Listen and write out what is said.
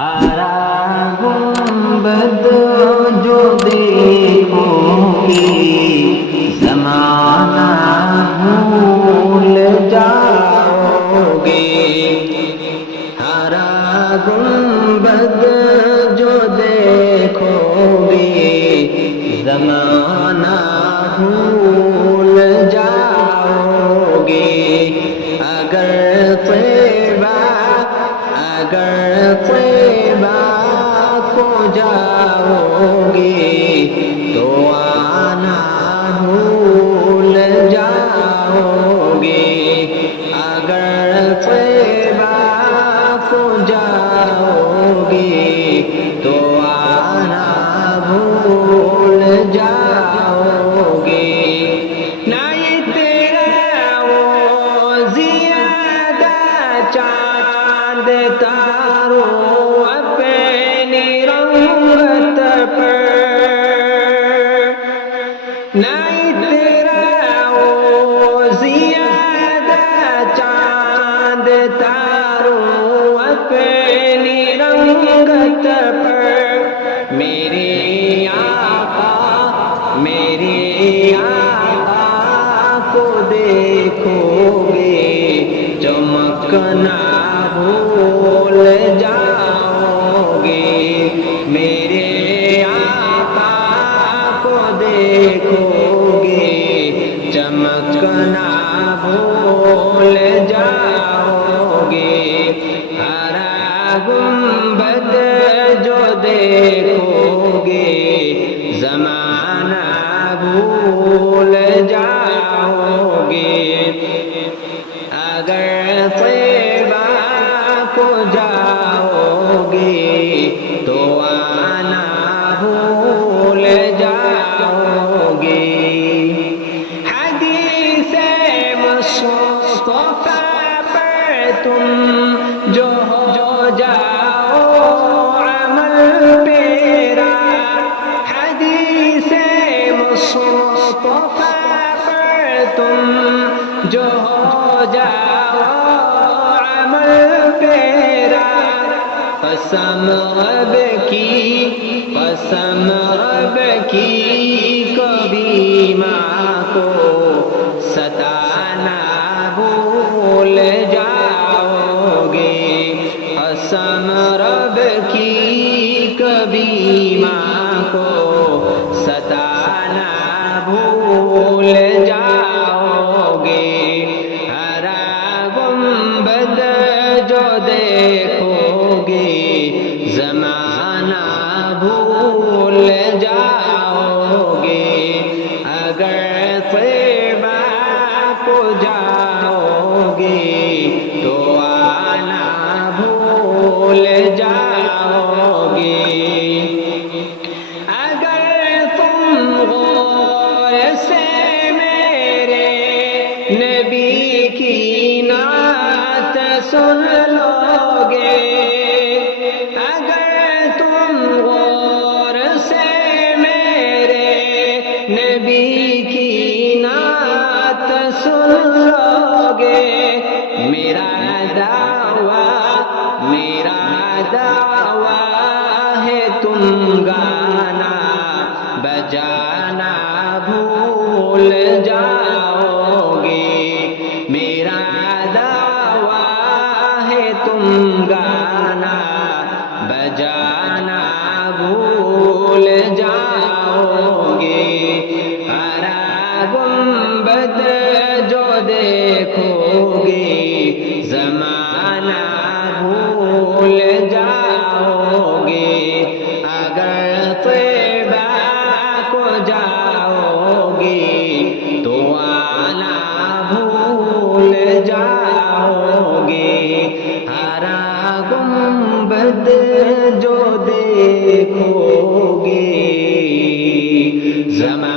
ہمارا گنبد جو دیکھو گی زمانہ بھول جاؤ گے۔ ہمارا گنبد جو دیکھو گے زمانہ بھول جاؤ گے۔ اگر طیبہ کو جاؤ گے تو آنا بھول جاؤ گے۔ اگر طیبہ کو جاؤ گے تو آنا بھول جاؤ گے۔ نہ یہ تیرا وہ زیادہ چاند تاروں اپنی رنگت پر، نہ تیرا وہ زیادہ چاند تاروں اپنی رنگت پر۔ میرے آقا کو دیکھو گے چمکنا بھول جاؤ گے۔ میرے آقا کو دیکھو گے چمکنا بھول جاؤ گے۔ ہمارا گنبد جو دیکھو گے زمانہ بھول جاؤ گے۔ اگر طیبہ کو جاؤ گے تو آنا بھول جاؤ گے۔ حدیث مصطفیٰ پر تم جو ہو جاؤ عمل پیرا، حدیث مصطفیٰ پر تم جو ہو جاؤ عمل پیرا۔ قسم رب کی کبھی ماں کو ستانا بھول جاؤ گے۔ قسم رب کی کبھی ماں کو ستانا بھول جاؤ گے۔ ہمارا گنبد جو دیکھو گے زمانہ بھول جاؤ گے۔ اگر طیبہ کو جاؤ گے تو آنا بھول جاؤ گے۔ اگر تم غور سے میرے نبی کی نعت سن لو گے، اگر تم غور سے میرے نبی کی نعت سن لو گے، میرا دعویٰ ہے تم گانا بجانا بھول جاؤ گے۔ میرا دعویٰ ہے تم گانا بجانا بھول جاؤ گے۔ ہمارا گنبد جو دیکھو گے زمانہ بھول جاؤ گے۔ اگر طیبہ کو جاؤ گے تو آنا بھول جاؤ گے۔ ہمارا گنبد جو دیکھو گے زمانہ